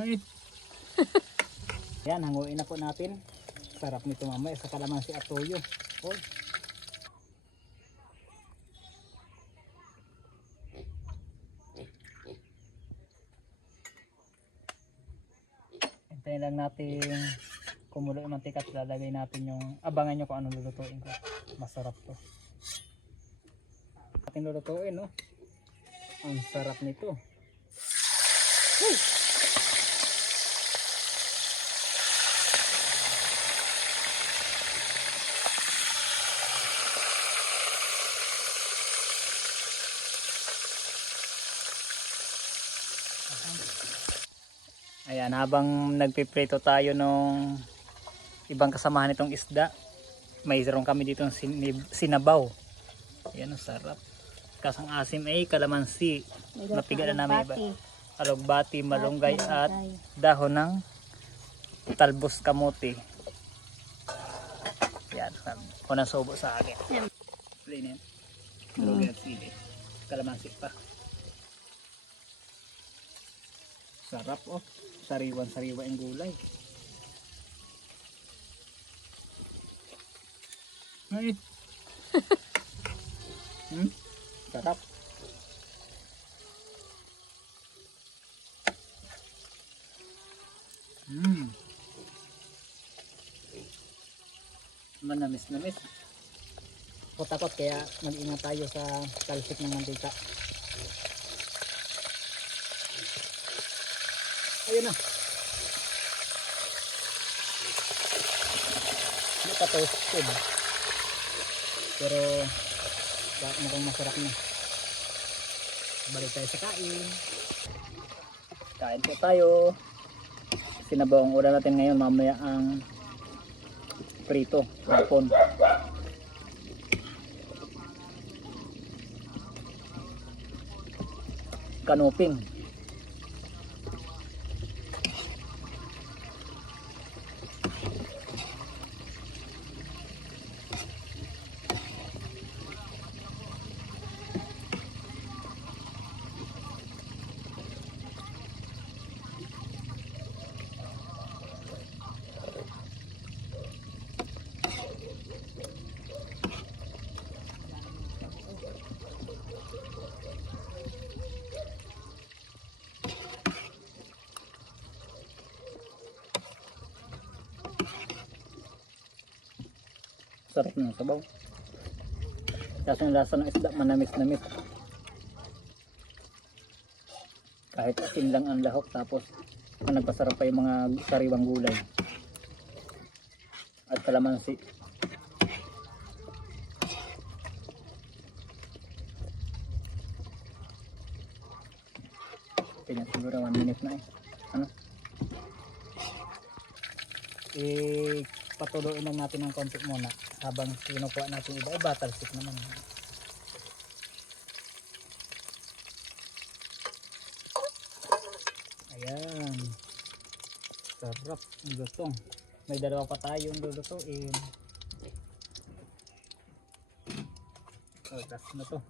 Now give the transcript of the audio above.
Ay. Yan, hanguin na po natin. Sarap nito mamaya sa kalamansi at toyo. Oh. Hintayin lang natin kumulo yung mantika at lalagay natin yung, abangan nyo kung anong lulutuin ko. Masarap to. Ating lulutuin, no? Ang sarap nito. Hey! Ayan, habang nagpiprito tayo nung ibang kasamahan nitong isda, mayroon kami dito ng sinabaw. Ayan, ang sarap. Kasang asim ay kalamansi. Napiga na namin iba. Alugbati, malunggay at dahon ng talbos kamote. Yan, unang subo sa akin. Linin. Malunggay at sili. Kalamansi pa. Sarap, oh. Sariwan-sariwa yung gulay. Ay. Sarap. Manamis-namis. Takot kaya mag-ingat tayo sa talsik ng mantika. Ayun na. Hindi pa toasted. Pero mukhang masarap na. Balik tayo sa kain. Kain po tayo. Sinabaw ang ulam natin ngayon. Mamaya ang prito. Hapon. Kanuping. Sarap ng sabaw. Kasi yung lasa ng isda manamis-namis. Kahit asin lang ang lahok, tapos nagpasarap pa yung mga sariwang gulay at kalamansi. Tingnan siguro 1 minute na eh. Ano? Patuloyin lang natin ng konti muna habang sinukuha natin iba-iba, talsik naman. Ayan, sarap ang lutong. May dalawa pa tayong lulutuin. Tapos na to.